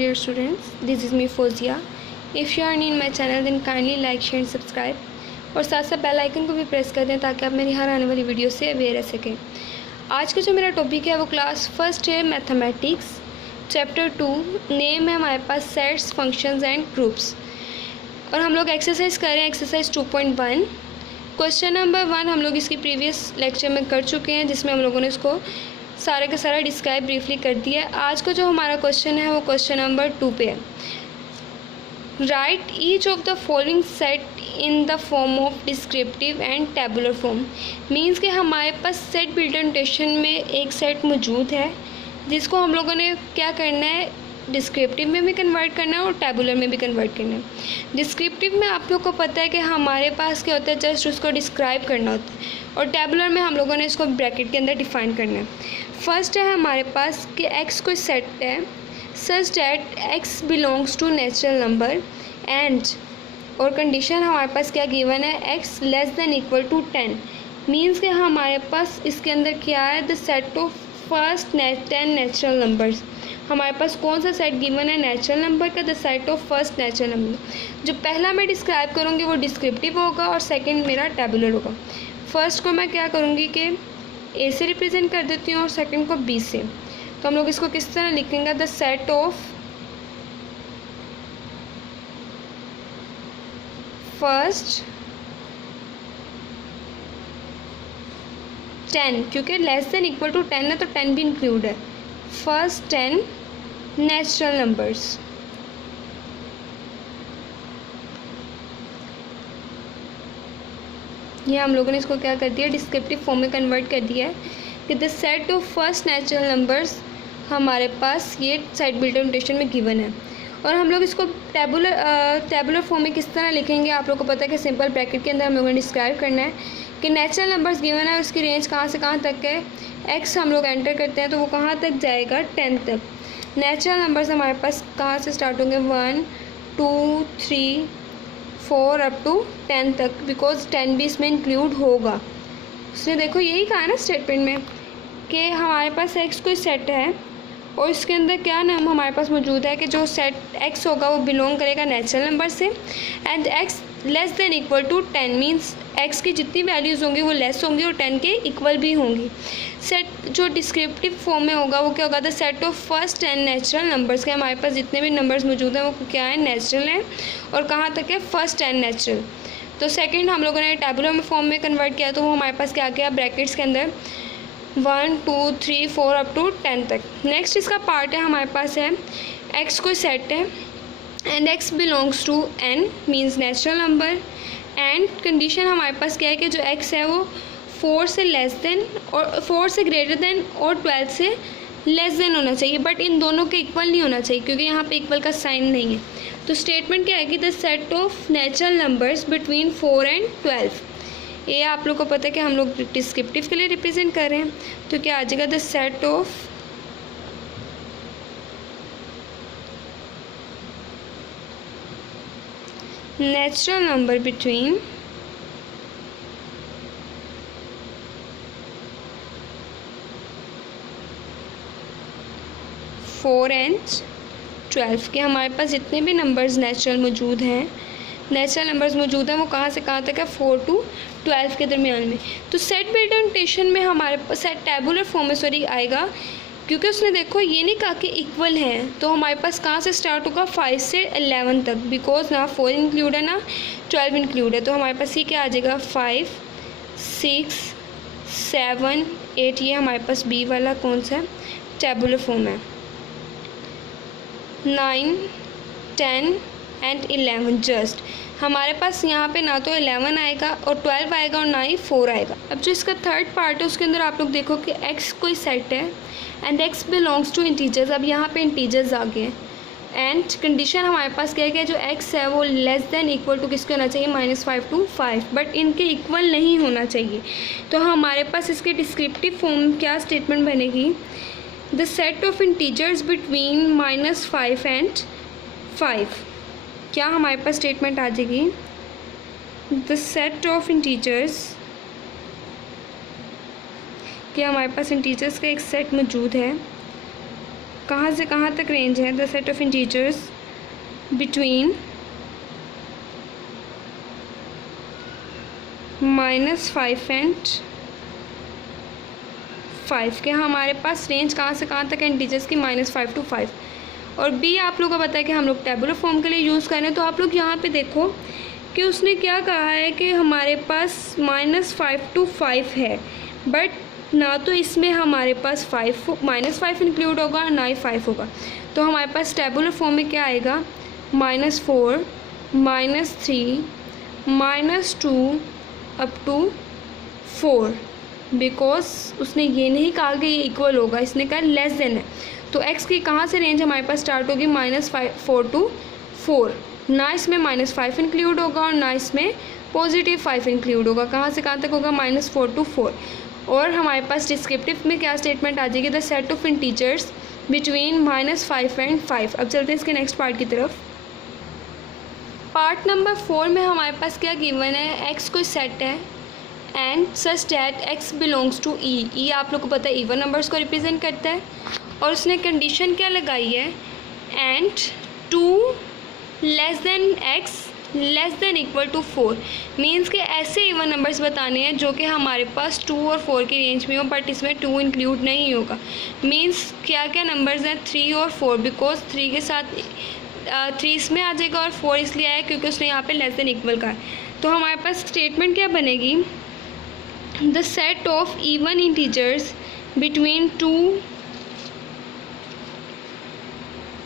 dear students, this is me Fozia. If you are new in my channel then kindly like, share and subscribe और साथ साथ bell icon को भी press कर दें ताकि आप मेरी हर आने वाली वीडियो से अवेयर रह सकें। आज का जो मेरा टॉपिक है वो क्लास फर्स्ट है मैथमेटिक्स चैप्टर 2। नेम है हमारे पास सेट्स, फंक्शंस एंड ग्रुप्स और हम लोग एक्सरसाइज कर रहे हैं एक्सरसाइज 2.1। क्वेश्चन नंबर 1 हम लोग इसकी प्रीवियस लेक्चर में कर चुके हैं जिसमें हम लोगों ने इसको सारा का सारा डिस्क्राइब ब्रीफली कर दिया है। आज का जो हमारा क्वेश्चन है वो क्वेश्चन नंबर 2 पे है। Right each of the following set in the form of descriptive and tabular form. Means कि हमारे पास सेट बिल्ट नोटेशन में एक सेट मौजूद है जिसको हम लोगों ने क्या करना है, डिस्क्रिप्टिव में भी कन्वर्ट करना है और टेबुलर में भी कन्वर्ट करना है। डिस्क्रिप्टिव में आप लोग को पता है कि हमारे पास क्या होता है, जस्ट उसको डिस्क्राइब करना होता है और टेबुलर में हम लोगों ने इसको ब्रैकेट के अंदर डिफाइन करना है। फर्स्ट है हमारे पास कि x कोई सेट है such that x belongs to natural number and और कंडीशन हमारे पास क्या गिवन है, x less than equal to 10। Means कि हमारे पास इसके अंदर क्या है, the set of first 10 natural numbers. हमारे पास कौन सा सेट गिवन है, नेचुरल नंबर का, the set of first natural number. जो पहला मैं डिस्क्राइब करूँगी वो डिस्क्रिप्टिव होगा और सेकंड मेरा टेबुलर होगा। फर्स्ट को मैं क्या करूँगी कि ए से रिप्रेजेंट कर देती हूँ और सेकंड को बी से। तो हम लोग इसको किस तरह लिखेंगे, द सेट ऑफ फर्स्ट 10, क्योंकि लेस देन इक्वल टू 10 है तो 10 भी इंक्लूड है। First 10 natural numbers. ये हम लोगों ने इसको क्या कर दिया, डिस्क्रिप्टिव फॉर्म में कन्वर्ट कर दिया है कि the set of first natural numbers हमारे पास ये सेट बिल्ट नोटेशन में गिवन है। और हम लोग इसको टेबुलर फॉर्म में किस तरह लिखेंगे, आप लोगों को पता है कि सिंपल ब्रैकेट के अंदर हम लोगों ने डिस्क्राइब करना है कि नेचुरल नंबर्स गिवन है, उसकी रेंज कहाँ से कहाँ तक है। एक्स हम लोग एंटर करते हैं तो वो कहाँ तक जाएगा, 10 तक। नेचुरल नंबर्स हमारे पास कहाँ से स्टार्ट होंगे, 1 2 3 4 अप टू 10 तक, बिकॉज 10 भी इसमें इंक्लूड होगा। उसने देखो यही कहा ना स्टेटमेंट में कि हमारे पास एक्स कोई सेट है और इसके अंदर क्या नाम हमारे पास मौजूद है कि जो सेट एक्स होगा वो बिलोंग करेगा नेचुरल नंबर से and X less than equal to 10। Means X की जितनी वैल्यूज़ होंगी वो लेस होंगी और 10 के इक्वल भी होंगी। सेट जो डिस्क्रिप्टिव फॉर्म में होगा वो क्या होगा, the set of first 10 natural numbers के हमारे पास जितने भी नंबर्स मौजूद हैं वो क्या है, नेचुरल हैं और कहाँ तक है, फर्स्ट 10 नेचुरल। तो सेकंड हम लोगों ने टेबुलर में फॉर्म में कन्वर्ट किया तो वो हमारे पास क्या गया, ब्रैकेट्स के अंदर 1 2 3 4 अप टू 10 तक। नेक्स्ट इसका पार्ट है हमारे पास है एक्स कोई सेट है and X belongs to n means natural number and condition हमारे पास क्या है कि जो x है वो 4 से लेस देन और 4 से ग्रेटर देन और 12 से लेस देन होना चाहिए, बट इन दोनों के इक्वल नहीं होना चाहिए क्योंकि यहाँ पे इक्वल का साइन नहीं है। तो स्टेटमेंट क्या है कि the set of natural numbers between 4 and 12। ये आप लोग को पता है कि हम लोग डिस्क्रिप्टिव के लिए रिप्रेजेंट कर रहे हैं तो क्या आ जाएगा, the set of natural number between 4 and 12 के हमारे पास जितने भी नंबर्स नेचुरल मौजूद हैं, नेचुरल नंबर्स मौजूद हैं वो कहाँ से कहाँ तक है, 4 to 12 के दरमियान में। तो सेट बिल्ट नोटेशन में हमारे पास सेट टेबुलर फॉर्म में सॉरी आएगा क्योंकि उसने देखो ये नहीं कहा कि इक्वल हैं, तो हमारे पास कहाँ से स्टार्ट होगा, 5 से 11 तक, बिकॉज ना 4 इंक्लूड है ना 12 इंक्लूड है। तो हमारे पास ये क्या आ जाएगा, 5 6 7 8। ये हमारे पास बी वाला कौन सा है, टेबुलर फॉर्म है। 9 10 एंड 11 जस्ट हमारे पास यहाँ पे ना तो 11 आएगा और 12 आएगा और ना ही 4 आएगा। अब जो इसका थर्ड पार्ट है उसके अंदर आप लोग देखो कि x कोई सेट है and x belongs to integers. अब यहाँ पे इंटीजर्स आ गए एंड कंडीशन हमारे पास क्या है कि जो x है वो लेस देन इक्वल टू किसके होना चाहिए, -5 to 5, बट इनके इक्वल नहीं होना चाहिए। तो हमारे पास इसके डिस्क्रिप्टिव फॉर्म क्या स्टेटमेंट बनेगी, the set of integers between -5 and 5। क्या हमारे पास स्टेटमेंट आ जाएगी, द सेट ऑफ इंटीजर्स, कि हमारे पास इंटीजर्स का एक सेट मौजूद है कहाँ से कहाँ तक रेंज है? The set of integers between -5 and 5 के हमारे पास रेंज कहाँ से कहाँ तक है इंटीजर्स की? -5 to 5। और बी आप लोगों को पता है कि हम लोग टेबुलर फॉर्म के लिए यूज़ कर रहे हैं। तो आप लोग यहाँ पे देखो कि उसने क्या कहा है कि हमारे पास -5 to 5 है, बट ना तो इसमें हमारे पास -5 इंक्लूड होगा ना ही 5 होगा। तो हमारे पास टेबुलर फॉर्म में क्या आएगा? -4 -3 -2 अप टू 4, बिकॉज उसने ये नहीं कहा कि ये इक्वल होगा, इसने कहा लेस देन है। तो x की कहाँ से रेंज हमारे पास स्टार्ट होगी? -4 to 4। ना इसमें -5 इंक्लूड होगा और ना इसमें +5 इंक्लूड होगा। कहाँ से कहाँ तक होगा? -4 to 4। और हमारे पास डिस्क्रिप्टिव में क्या स्टेटमेंट आ जाएगी? The set of integers between -5 and 5। अब चलते हैं इसके नेक्स्ट पार्ट की तरफ। पार्ट नंबर 4 में हमारे पास क्या गिवन है? x कोई सेट है and such that x belongs to E. E आप लोग को पता है इवन नंबर्स को रिप्रेजेंट करता है। और उसने कंडीशन क्या लगाई है? And 2 less than x less than equal to 4। Means के ऐसे इवन नंबर्स बताने हैं जो कि हमारे पास 2 और 4 की रेंज में हो, बट इसमें 2 इंक्लूड नहीं होगा। मीन्स क्या क्या नंबर्स हैं? 3 और 4, बिकॉज 3 के साथ 3 इसमें आ जाएगा और 4 इसलिए आया क्योंकि उसने यहाँ पे लेस देन इक्वल का है। तो हमारे पास स्टेटमेंट क्या बनेगी? The set of even integers between 2,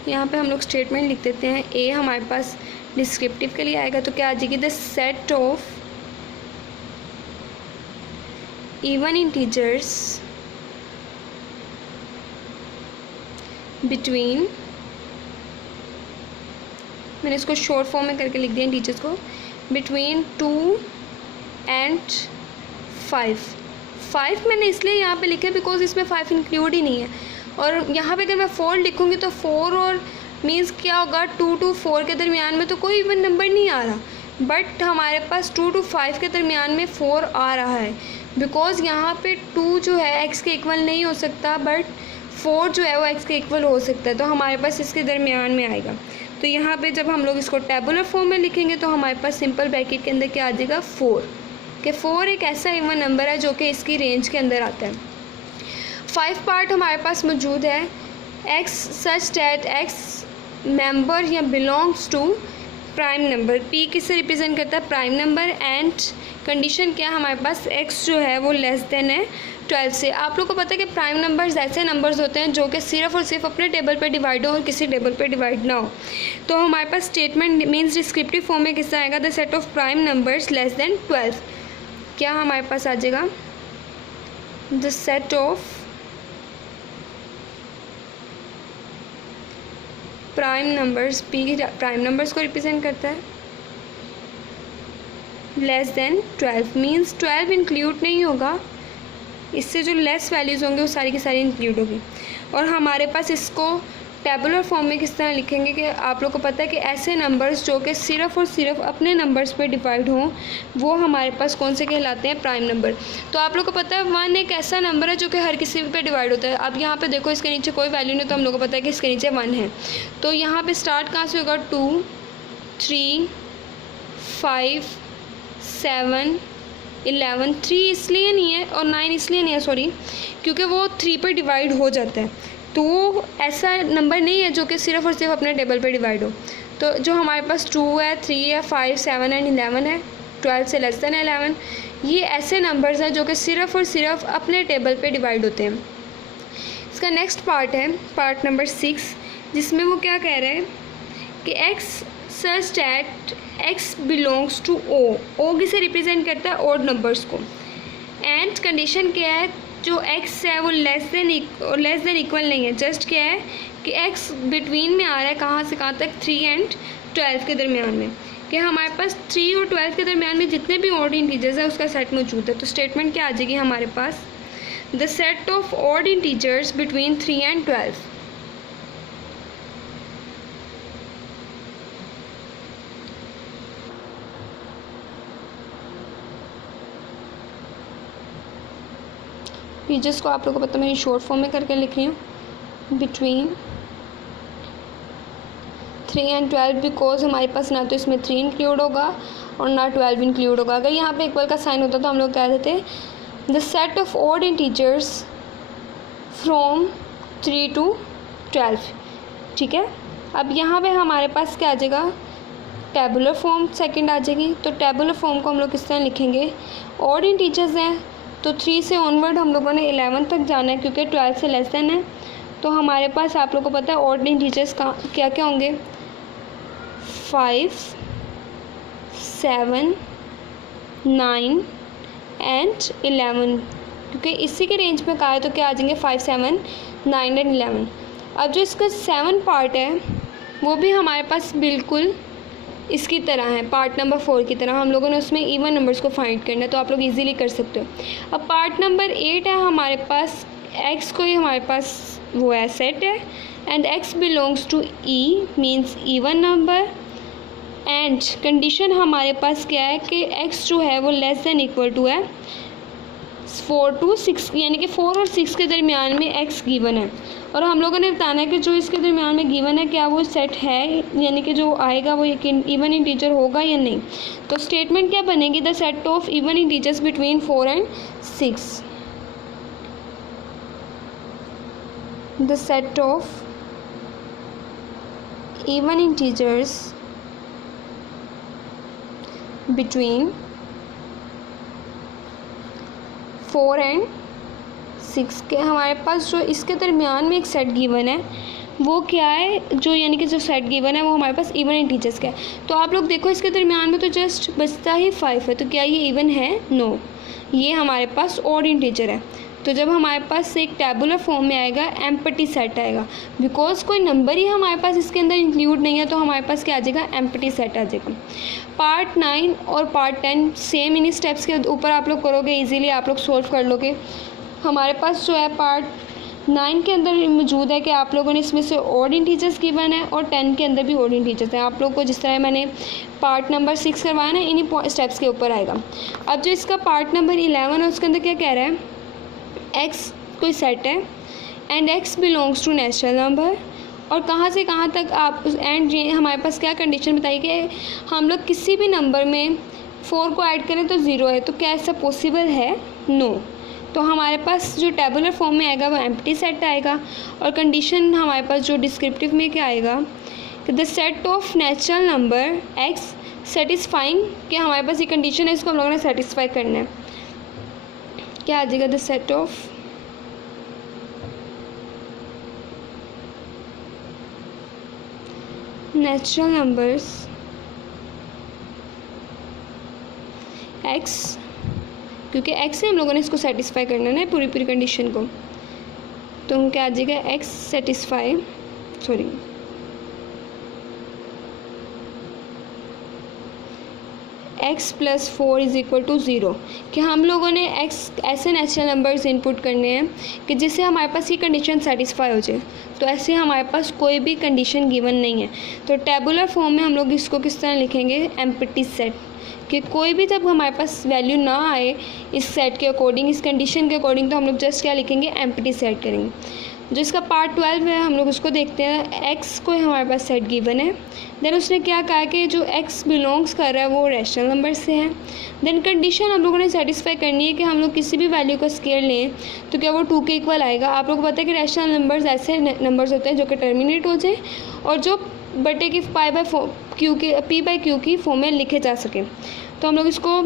यहाँ पे हम लोग स्टेटमेंट लिख देते हैं। ए हमारे पास डिस्क्रिप्टिव के लिए आएगा, तो क्या आ जाएगी? The set of even integers between, मैंने इसको शॉर्ट फॉर्म में करके लिख दिया इंटीजर्स को, बिटवीन 2 एंड 5 मैंने इसलिए यहाँ पे लिखा है बिकॉज इसमें 5 इंक्लूड ही नहीं है। और यहाँ पे अगर मैं 4 लिखूँगी तो 4 और मीन्स क्या होगा? 2 to 4 के दरमियान में तो कोई इवन नंबर नहीं आ रहा, बट हमारे पास 2 to 5 के दरमियान में 4 आ रहा है। बिकॉज यहाँ पे 2 जो है x के इक्वल नहीं हो सकता, बट 4 जो है वो x के इक्वल हो सकता है। तो हमारे पास इसके दरमियान में आएगा। तो यहाँ पे जब हम लोग इसको टेबुलर फॉर्म में लिखेंगे तो हमारे पास सिंपल ब्रैकेट के अंदर क्या आ जाएगा? 4, कि 4 एक ऐसा इवन नंबर है जो कि इसकी रेंज के अंदर आता है। 5 पार्ट हमारे पास मौजूद है। x such that x member या belongs to prime number. p किससे रिप्रेजेंट करता है? Prime number. एंड कंडीशन क्या है हमारे पास? x जो है वो लेस देन है 12 से। आप लोग को पता है कि प्राइम नंबर्स ऐसे नंबर्स होते हैं जो कि सिर्फ और सिर्फ अपने टेबल पे डिवाइड हो और किसी टेबल पे डिवाइड ना हो। तो हमारे पास स्टेटमेंट मीन्स डिस्क्रिप्टिव फॉर्म में किससे आएगा? The set of prime numbers less than 12। क्या हमारे पास आ जाएगा? The set of prime numbers, P prime numbers को रिप्रेजेंट करता है, लेस देन 12 मीन्स 12 इंक्लूड नहीं होगा, इससे जो लेस वैल्यूज़ होंगे वो सारी की सारी इंक्लूड होगी। और हमारे पास इसको टेबुलर फॉर्म में किस तरह लिखेंगे कि आप लोग को पता है कि ऐसे नंबर्स जो कि सिर्फ और सिर्फ अपने नंबर्स पे डिवाइड हों वो हमारे पास कौन से कहलाते हैं? Prime number. तो आप लोग को पता है 1 एक ऐसा नंबर है जो कि हर किसी पे डिवाइड होता है। अब यहाँ पे देखो इसके नीचे कोई वैल्यू नहीं, तो हम लोग को पता है कि इसके नीचे 1 है। तो यहाँ पे स्टार्ट कहाँ से होगा? 2 3 5 7 11। 3 इसलिए नहीं है और 9 इसलिए नहीं है, सॉरी, क्योंकि वो 3 पर डिवाइड हो जाता है। तो वो ऐसा नंबर नहीं है जो कि सिर्फ और सिर्फ अपने टेबल पे डिवाइड हो। तो जो हमारे पास 2 है, 3 है, 5 7 एंड 11 है, 12 से लेस देन 11, ये ऐसे नंबर्स हैं जो कि सिर्फ और सिर्फ अपने टेबल पे डिवाइड होते हैं। इसका नेक्स्ट पार्ट है पार्ट नंबर 6, जिसमें वो क्या कह रहे हैं कि x such that x belongs to O किसे रिप्रेजेंट करता है? ओड नंबर्स को। एंड कंडीशन क्या है? जो x है वो लेस देन इक्वल नहीं है, जस्ट क्या है कि x बिटवीन में आ रहा है, कहाँ से कहाँ तक? 3 एंड 12 के दरमियान में, कि हमारे पास 3 और 12 के दरमियान में जितने भी ऑड इंटीजर्स है उसका सेट मौजूद है। तो स्टेटमेंट क्या आ जाएगी हमारे पास? The set of odd integers between 3 and 12। Integers को आप लोगों को पता मैं शॉर्ट फॉर्म में करके लिख रही हूँ, बिटवीन 3 एंड 12 बिकॉज हमारे पास ना तो इसमें 3 इंक्लूड होगा और ना 12 इंक्लूड होगा। अगर यहाँ पे इक्वल का साइन होता तो हम लोग कह देते the set of odd integers from 3 to 12। ठीक है, अब यहाँ पे हमारे पास क्या आ जाएगा, टेबुलर फॉर्म सेकंड आ जाएगी। तो टेबुलर फॉर्म को हम लोग किस तरह लिखेंगे, ऑड इंटीजर्स हैं तो 3 से ऑनवर्ड हम लोगों ने 11 तक जाना है क्योंकि 12 से लेस देन है। तो हमारे पास आप लोगों को पता है ऑड इंटीजर्स का क्या क्या होंगे, 5, 7, 9 एंड 11, क्योंकि इसी के रेंज में कहा है तो क्या आ जाएंगे 5, 7, 9 एंड 11। अब जो इसका 7 पार्ट है वो भी हमारे पास बिल्कुल इसकी तरह है, पार्ट नंबर 4 की तरह। हम लोगों ने उसमें इवन नंबर्स को फाइंड करना है तो आप लोग इजीली कर सकते हो। अब पार्ट नंबर 8 है हमारे पास, एक्स को ही हमारे पास वो है सेट है and X belongs to E means even number and condition हमारे पास क्या है कि एक्स जो है वो लेस देन इक्वल टू है 4 to 6, यानी कि 4 और 6 के दरमियान में एक्स गिवन है और हम लोगों ने बताना है कि जो इसके दरमियान में गिवन है क्या वो सेट है, यानी कि जो आएगा वो इवन इंटीजर होगा या नहीं। तो स्टेटमेंट क्या बनेगी, the set of even integers between 4 and 6, the set of even integers between 4 and 6 के हमारे पास जो इसके दरमियान में एक सेट गिवन है वो क्या है, जो यानी कि जो सेट गिवन है वो हमारे पास इवन इंटीजर्स का है। तो आप लोग देखो इसके दरमियान में तो जस्ट बचता ही 5 है, तो क्या ये इवन है, नो, ये हमारे पास ऑड इंटीजर है। तो जब हमारे पास एक टेबुलर फॉर्म में आएगा एम्प्टी सेट आएगा, बिकॉज कोई नंबर ही हमारे पास इसके अंदर इंक्लूड नहीं है तो हमारे पास क्या आ जाएगा, एम्प्टी सेट आ जाएगा। पार्ट 9 और पार्ट 10 सेम इन्हीं स्टेप्स के ऊपर आप लोग करोगे, इजीली आप लोग सोल्व कर लोगे। हमारे पास जो है पार्ट 9 के अंदर मौजूद है कि आप लोगों ने इसमें से ऑड इंटीजर्स गिवन है और 10 के अंदर भी ऑड इंटीजर्स हैं। आप लोग को जिस तरह मैंने पार्ट नंबर 6 करवाया ना, इन्हीं स्टेप्स के ऊपर आएगा। अब जो इसका पार्ट नंबर 11 है उसके अंदर क्या कह रहा है, एक्स कोई सेट है and X belongs to natural number, और कहाँ से कहाँ तक आप एंड हमारे पास क्या कंडीशन बताई कि हम लोग किसी भी नंबर में 4 को ऐड करें तो 0 है, तो क्या ऐसा पॉसिबल है, नो। तो हमारे पास जो टेबुलर फॉर्म में आएगा वो एम्प्टी सेट आएगा और कंडीशन हमारे पास जो डिस्क्रिप्टिव में क्या आएगा कि the set of natural number x satisfying, कि हमारे पास ये कंडीशन है, इसको हम लोगों ने सेटिस्फाई करना है। क्या आ जाएगा, the set of natural numbers x, क्योंकि एक्स से हम लोगों ने इसको सेटिस्फाई करना है ना पूरी कंडीशन को, तो क्या आ जाएगा, एक्स सेटिस्फाई x + 4 = 0, कि हम लोगों ने x ऐसे नेचुरल नंबर्स इनपुट करने हैं कि जिससे हमारे पास ये कंडीशन सेटिस्फाई हो जाए। तो ऐसे हमारे पास कोई भी कंडीशन गिवन नहीं है, तो टेबुलर फॉर्म में हम लोग इसको किस तरह लिखेंगे, एम्प्टी सेट, कि कोई भी जब हमारे पास वैल्यू ना आए इस सेट के अकॉर्डिंग, इस कंडीशन के अकॉर्डिंग, तो हम लोग जस्ट क्या लिखेंगे, एम्प्टी सेट करेंगे। जो इसका पार्ट 12 है हम लोग उसको देखते हैं। एक्स को हमारे पास सेट गिवन है, देन उसने क्या कहा कि जो एक्स बिलोंग्स कर रहा है वो रैशनल नंबर से है। देन कंडीशन हम लोगों ने सेटिस्फाई करनी है कि हम लोग किसी भी वैल्यू का स्केल लें तो क्या वो 2 के इक्वल आएगा। आप लोग को पता है कि रैशनल नंबर्स ऐसे नंबर्स होते हैं जो कि टर्मिनेट हो जाए और जो बटे की p/q की फॉर्म में लिखे जा सके। तो हम लोग इसको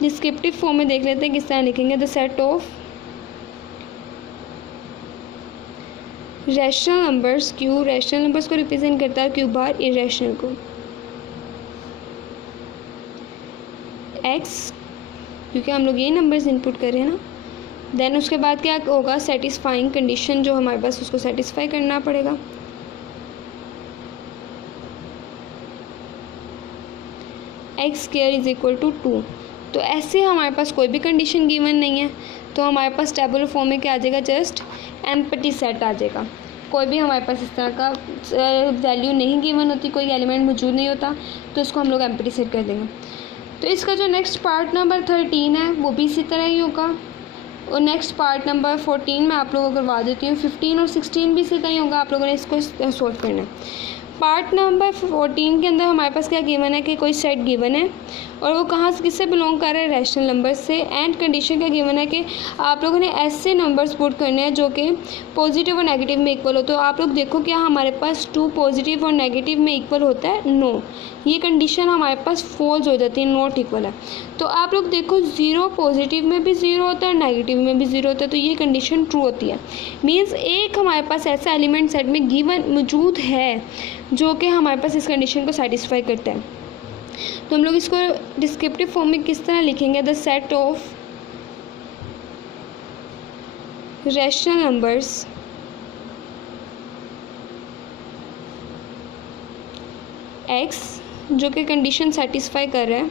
डिस्क्रिप्टिव फॉर्म में देख लेते हैं किस तरह लिखेंगे, the set of rational numbers, Q rational numbers को रिप्रेजेंट करता है, क्यू बार इरेशनल को, एक्स क्योंकि हम लोग ये नंबर्स इनपुट कर रहे हैं ना। देन उसके बाद क्या होगा, सेटिस्फाइंग कंडीशन जो हमारे पास उसको सेटिस्फाई करना पड़ेगा। x² = 2। तो ऐसे हमारे पास कोई भी कंडीशन गिवन नहीं है, तो हमारे पास टेबुलर फॉर्म में क्या आ जाएगा, जस्ट एम्प्टी सेट आ जाएगा। कोई भी हमारे पास इस तरह का वैल्यू नहीं गिवन होती, कोई एलिमेंट मौजूद नहीं होता, तो इसको हम लोग एम्प्टी सेट कर देंगे। तो इसका जो नेक्स्ट पार्ट नंबर 13 है वो भी इसी तरह ही होगा, और नेक्स्ट पार्ट नंबर 14 मैं आप लोगों को करवा देती हूँ। 15 और 16 भी इसी तरह ही होगा, आप लोगों ने इसको सॉल्व करना है। पार्ट नंबर 14 के अंदर हमारे पास क्या गिवन है कि कोई सेट गिवन है और वो कहाँ से किससे बिलोंग कर रहा है, रैशनल नंबर से। एंड कंडीशन क्या गिवन है कि आप लोगों ने ऐसे नंबर्स पुट करने हैं जो कि पॉजिटिव और नेगेटिव में इक्वल हो। तो आप लोग देखो क्या हमारे पास 2 पॉजिटिव और नेगेटिव में इक्वल होता है, नो, ये कंडीशन हमारे पास फॉल्स हो जाती है, नॉट इक्वल है। तो आप लोग देखो 0 पॉजिटिव में भी 0 होता है, नेगेटिव में भी 0 होता है, तो ये कंडीशन ट्रू होती है। मीन्स एक हमारे पास ऐसा एलिमेंट सेट में गिवन मौजूद है जो कि हमारे पास इस कंडीशन को सेटिस्फाई करता है। तो हम लोग इसको डिस्क्रिप्टिव फॉर्म में किस तरह लिखेंगे, the set of rational numbers x जो कि कंडीशन सेटिस्फाई कर रहा है,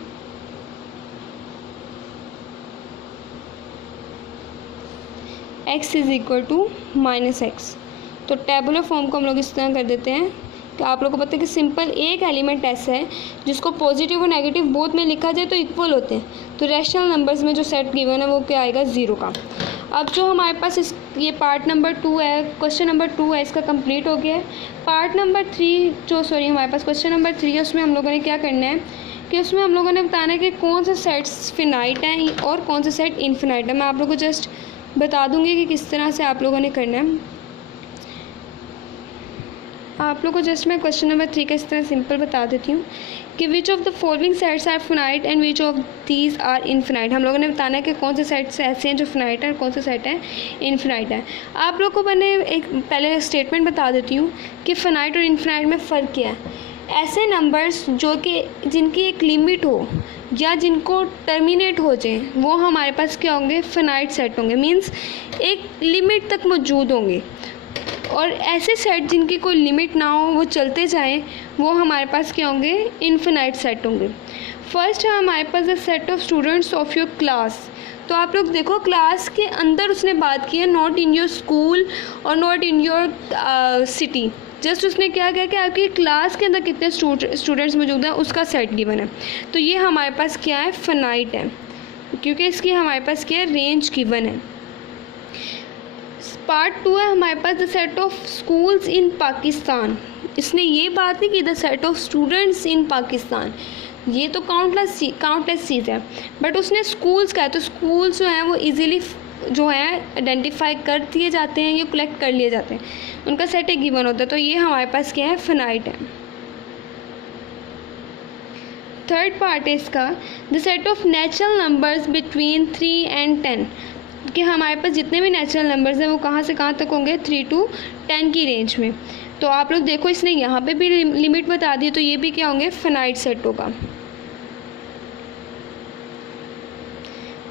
x is equal to -x। तो टेबुलर फॉर्म को हम लोग इस तरह कर देते हैं कि आप लोगों को पता है कि सिंपल एक एलिमेंट ऐसा है जिसको पॉजिटिव और नेगेटिव बोथ में लिखा जाए तो इक्वल होते हैं। तो रैशनल नंबर्स में जो सेट गिवन है वो क्या आएगा, 0 का। अब जो हमारे पास ये पार्ट नंबर 2 है, क्वेश्चन नंबर 2 है, इसका कंप्लीट हो गया है। पार्ट नंबर 3 हमारे पास क्वेश्चन नंबर 3 है, उसमें हम लोगों ने क्या करना है कि उसमें हम लोगों ने बताना है कि कौन से सेट्स फिनाइट हैं और कौन से सेट इनफिनाइट है। मैं आप लोगों को जस्ट बता दूंगी कि किस तरह से आप लोगों ने करना है। आप लोगों को जस्ट मैं क्वेश्चन नंबर 3 का इस तरह सिंपल बता देती हूँ कि which of the following sets are finite and which of these are infinite. हम लोगों ने बताना है कि कौन से सेट्स ऐसे हैं जो फिनाइट है और कौन से सेट हैं इनफिनाइट है। आप लोगों को मैंने एक पहले स्टेटमेंट बता देती हूँ कि फिनाइट और इनफिनाइट में फ़र्क क्या है। ऐसे नंबर्स जो कि जिनकी एक लिमिट हो या जिनको टर्मिनेट हो जाए वो हमारे पास क्या होंगे, फिनाइट सेट होंगे। मीन्स एक लिमिट तक मौजूद होंगे। और ऐसे सेट जिनकी कोई लिमिट ना हो, वो चलते जाएं, वो हमारे पास क्या होंगे, इनफिनाइट सेट होंगे। फर्स्ट है हमारे पास the set of students of your class. तो आप लोग देखो क्लास के अंदर उसने बात की है, नॉट इन योर स्कूल और not in your city. Just उसने क्या किया कि आपकी क्लास के अंदर कितने स्टूडेंट्स मौजूद हैं उसका सेट गिवन है। तो ये हमारे पास क्या है, फिनाइट है, क्योंकि इसकी हमारे पास क्या है, रेंज गिवन है। पार्ट 2 है हमारे पास the set of schools in Pakistan. इसने ये बात नहीं की the set of students in Pakistan, ये तो काउंटलेस चीज़ है, बट उसने स्कूल्स का है। तो स्कूल्स जो हैं वो इजीली जो है आइडेंटिफाई कर दिए जाते हैं, ये कलेक्ट कर लिए जाते हैं, उनका सेट एक गिवन होता है। तो ये हमारे पास क्या है, फिनाइट है। थर्ड पार्ट है इसका the set of natural numbers between 3 and 10, कि हमारे पास जितने भी नेचुरल नंबर्स हैं वो कहाँ से कहाँ तक होंगे, 3 to 10 की रेंज में। तो आप लोग देखो इसने यहाँ पे भी लिमिट बता दी, तो ये भी क्या होंगे, फिनाइट सेट होगा।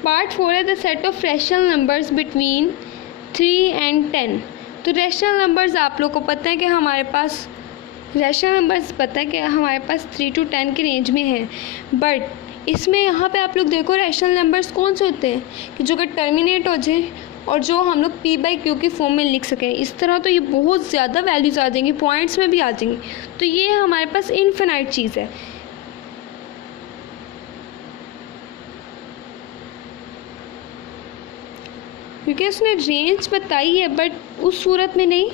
पार्ट 4 है the set of rational numbers between 3 and 10। तो रैशनल नंबर्स आप लोग को पता है कि हमारे पास रैशनल नंबर्स पता है कि हमारे पास 3 to 10 की रेंज में हैं, बट इसमें यहाँ पे आप लोग देखो रैशनल नंबर्स कौन से होते हैं कि जो कि टर्मिनेट हो जाए और जो हम लोग p/q की फॉर्म में लिख सकें। इस तरह तो ये बहुत ज़्यादा वैल्यूज़ आ जाएंगी, पॉइंट्स में भी आ जाएंगी। तो ये हमारे पास इनफिनाइट चीज़ है। क्योंकि उसने रेंज बताई है बट उस सूरत में नहीं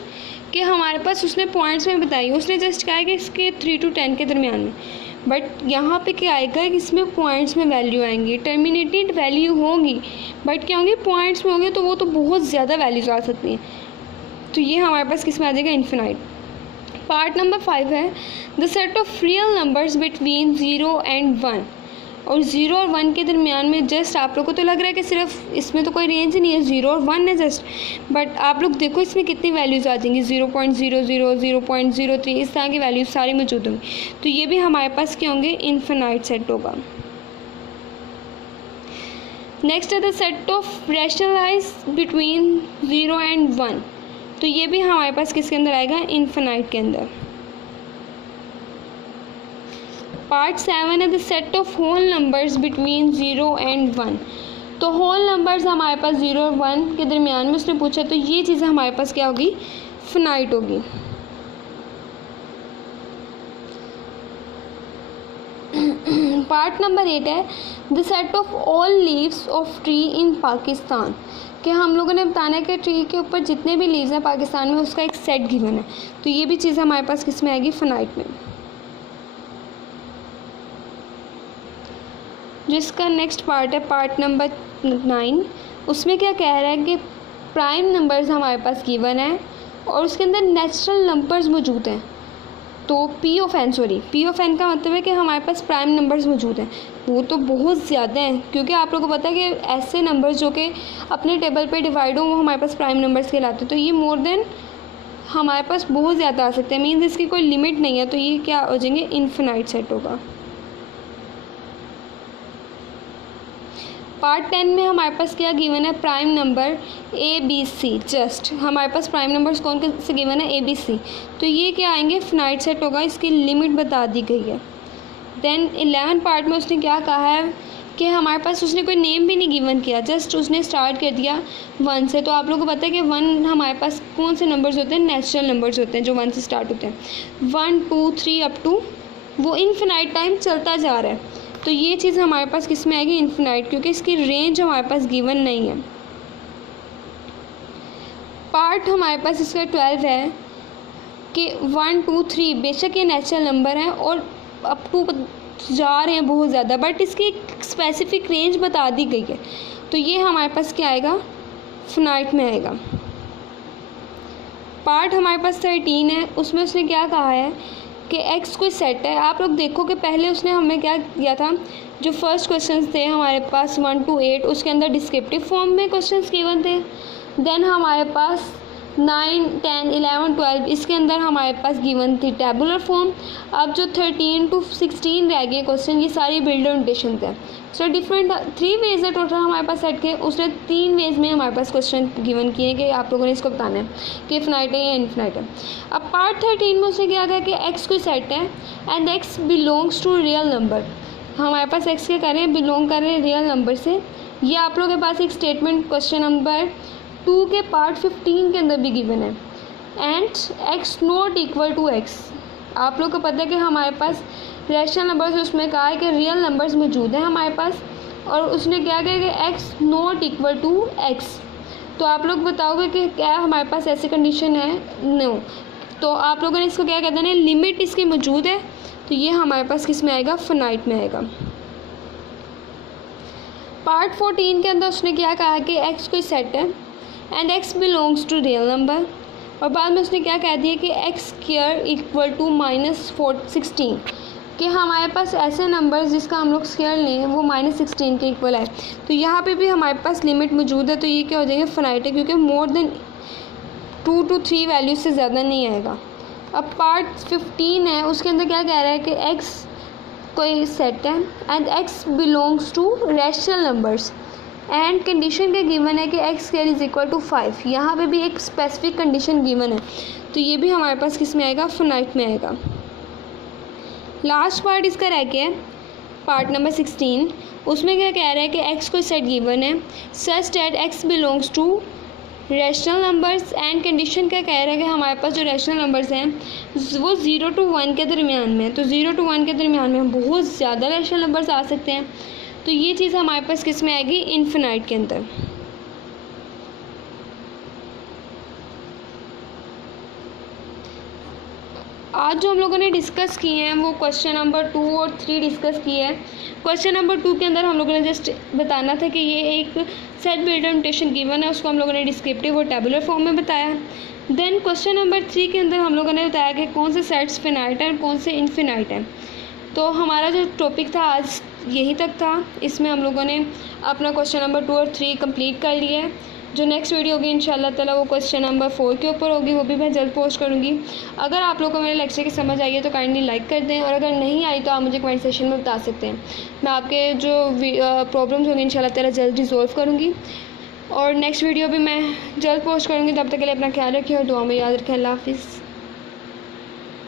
कि हमारे पास उसने पॉइंट्स में बताई, उसने जस्ट कहा है कि इसके 3 to 10 के दरमियान में। बट यहाँ पे क्या आएगा कि इसमें पॉइंट्स में वैल्यू आएंगी, टर्मिनेटेड वैल्यू होंगी, बट क्या होंगी, पॉइंट्स में होंगे, तो वो तो बहुत ज़्यादा वैल्यूज आ सकती हैं। तो ये हमारे पास किस में आ जाएगा, इनफिनाइट। पार्ट नंबर 5 है the set of real numbers between 0 and 1। और 0 और 1 के दरमियान में जस्ट आप लोग को तो लग रहा है कि सिर्फ इसमें तो कोई रेंज नहीं है, 0 और 1 है जस्ट, बट आप लोग देखो इसमें कितनी वैल्यूज़ आ जाएंगी, 0.00, 0.03, इस तरह की वैल्यूज सारी मौजूद होंगी। तो ये भी हमारे पास क्या होंगे, इनफिनाइट सेट होगा। नेक्स्ट है the set of rationalise between 0 and 1। तो ये भी हमारे पास किसके अंदर आएगा, इनफिनाइट के अंदर। पार्ट 7 है the set of whole numbers between 0 and 1। तो होल नंबर्स हमारे पास 0 और 1 के दरमियान में उसने पूछा, तो ये चीज़ें हमारे पास क्या होगी, फिनाइट होगी। पार्ट नंबर 8 है the set of all leaves of tree in Pakistan. कि हम लोगों ने बताना है कि ट्री के ऊपर जितने भी लीव्स हैं पाकिस्तान में उसका एक सेट गिवन है। तो ये भी चीज़ हमारे पास किस में आएगी, फिनाइट में। जिसका नेक्स्ट पार्ट है पार्ट नंबर 9। उसमें क्या कह रहा है कि प्राइम नंबर्स हमारे पास गिवन है और उसके अंदर नेचुरल नंबर्स मौजूद हैं। तो पी ऑफ एन का मतलब है कि हमारे पास प्राइम नंबर्स मौजूद हैं। वो तो बहुत ज़्यादा हैं, क्योंकि आप लोगों को पता है कि ऐसे नंबर्स जो कि अपने टेबल पे डिवाइड हो वो हमारे पास प्राइम नंबर्स कहलाते हैं। तो ये मोर देन हमारे पास बहुत ज़्यादा आ सकते हैं, मीन्स इसकी कोई लिमिट नहीं है। तो ये क्या हो जाएंगे, इन्फिनाइट सेट होगा। पार्ट 10 में हमारे पास क्या गिवन है, prime number A B C. Just हमारे पास प्राइम नंबर्स कौन से गिवन है, ए बी सी। तो ये क्या आएंगे, फिनाइट सेट होगा, इसकी लिमिट बता दी गई है। देन 11 पार्ट में उसने क्या कहा है कि हमारे पास उसने कोई नेम भी नहीं गिवन किया, जस्ट उसने स्टार्ट कर दिया 1 से। तो आप लोगों को पता है कि 1 हमारे पास कौन से नंबर्स होते हैं, नेचुरल नंबर्स होते हैं जो 1 से स्टार्ट होते हैं। 1 2 3 अप टू वो इनफिनाइट टाइम चलता जा रहा है। तो ये चीज़ हमारे पास किस में आएगी, इन्फिनाइट, क्योंकि इसकी रेंज हमारे पास गिवन नहीं है। पार्ट हमारे पास इसका 12 है कि 1 2 3 बेशक ये नेचुरल नंबर हैं और अप टू जा रहे हैं बहुत ज़्यादा, बट इसकी एक स्पेसिफिक रेंज बता दी गई है। तो ये हमारे पास क्या आएगा, फिनाइट में आएगा। पार्ट हमारे पास 13 है। उसमें उसने क्या कहा है कि एक्स कोई सेट है। आप लोग देखो कि पहले उसने हमें क्या किया था, जो फर्स्ट क्वेश्चंस थे हमारे पास 1 to 8 उसके अंदर डिस्क्रिप्टिव फॉर्म में क्वेश्चंस गिवन थे। देन हमारे पास 9 10 11 12 इसके अंदर हमारे पास गिवन थी टेबुलर फॉर्म। अब जो 13 to 16 रह गए क्वेश्चन, ये सारी बिल्डर नोटेशन थे। सो डिफरेंट 3 वेज है टोटल हमारे पास सेट के। उसने 3 वेज में हमारे पास क्वेश्चन गिवन किए हैं कि आप लोगों ने इसको बताना है कि फिनाइट है या इनफिनाइट है। अब पार्ट 13 में उसने क्या कहा कि एक्स कोई सेट है and X belongs to real number. हमारे पास एक्स क्या कर रहे हैं, बिलोंग कर रहे हैं रियल नंबर से। ये आप लोगों के पास एक स्टेटमेंट क्वेश्चन नंबर 2 के पार्ट 15 के अंदर भी गिवन है। And X not equal to X. आप लोग को पता है कि हमारे पास रैशनल नंबर्स, उसमें कहा है कि रियल नंबर्स मौजूद हैं हमारे पास, और उसने क्या कहा कि X not equal to X. तो आप लोग बताओगे कि क्या हमारे पास ऐसी कंडीशन है, नो। तो आप लोगों ने इसको क्या कहते हैं, लिमिट इसकी मौजूद है। तो ये हमारे पास किस में आएगा, फिनाइट में आएगा। पार्ट 14 के अंदर उसने क्या कहा कि एक्स कोई सेट है and X belongs to real number, और बाद में उसने क्या कह दिया कि एक्स स्क्वायर इक्वल टू -16, कि हमारे पास ऐसे नंबर्स जिसका हम लोग स्क्वायर लें वो -16 के इक्वल है। तो यहाँ पे भी हमारे पास लिमिट मौजूद है। तो ये क्या हो जाएगा, फिनाइट है, क्योंकि मोर देन 2 to 3 वैल्यूज से ज़्यादा नहीं आएगा। अब पार्ट 15 है, उसके अंदर क्या कह रहा है कि एक्स कोई सेट है and X belongs to rational numbers and condition के गिवन है कि X square is equal to 5। यहाँ पे भी एक स्पेसिफिक कंडीशन गिवन है। तो ये भी हमारे पास किस में आएगा, फिनाइट में आएगा। लास्ट पार्ट इसका रह गया है पार्ट नंबर 16। उसमें क्या कह रहा है कि एक्स कोई सेट गिवन है such that x belongs to rational numbers and condition क्या कह रहा है कि हमारे पास जो रैशनल नंबर्स हैं वो 0 to 1 के दरमियान में है। तो 0 to 1 के दरमियान में बहुत ज़्यादा रैशनल नंबर्स आ सकते हैं। तो ये चीज़ हमारे पास किस में आएगी, इनफिनाइट के अंदर। आज जो हम लोगों ने डिस्कस किए हैं वो क्वेश्चन नंबर 2 और 3 डिस्कस किए हैं। क्वेश्चन नंबर 2 के अंदर हम लोगों ने जस्ट बताना था कि ये एक सेट बिल्डर नोटेशन गिवन है, उसको हम लोगों ने डिस्क्रिप्टिव और टेबुलर फॉर्म में बताया। देन क्वेश्चन नंबर 3 के अंदर हम लोगों ने बताया कि कौन से सेट्स फिनाइट हैं और कौन से इनफिनाइट हैं। तो हमारा जो टॉपिक था आज यही तक था। इसमें हम लोगों ने अपना क्वेश्चन नंबर 2 और 3 कंप्लीट कर लिया है। जो नेक्स्ट वीडियो होगी इंशाल्लाह ताला वो क्वेश्चन नंबर 4 के ऊपर होगी, वो भी मैं जल्द पोस्ट करूँगी। अगर आप लोगों को मेरे लेक्चर की समझ आई है तो काइंडली लाइक कर दें, और अगर नहीं आई तो आप मुझे कमेंट सेक्शन में बता सकते हैं। मैं आपके जो प्रॉब्लम्स होंगी इंशाल्लाह ताला जल्द रिजॉल्व करूँगी, और नेक्स्ट वीडियो भी मैं जल्द पोस्ट करूँगी। तब तक के लिए अपना ख्याल रखिए और दुआ में याद रखें। अल्लाह हाफिज़।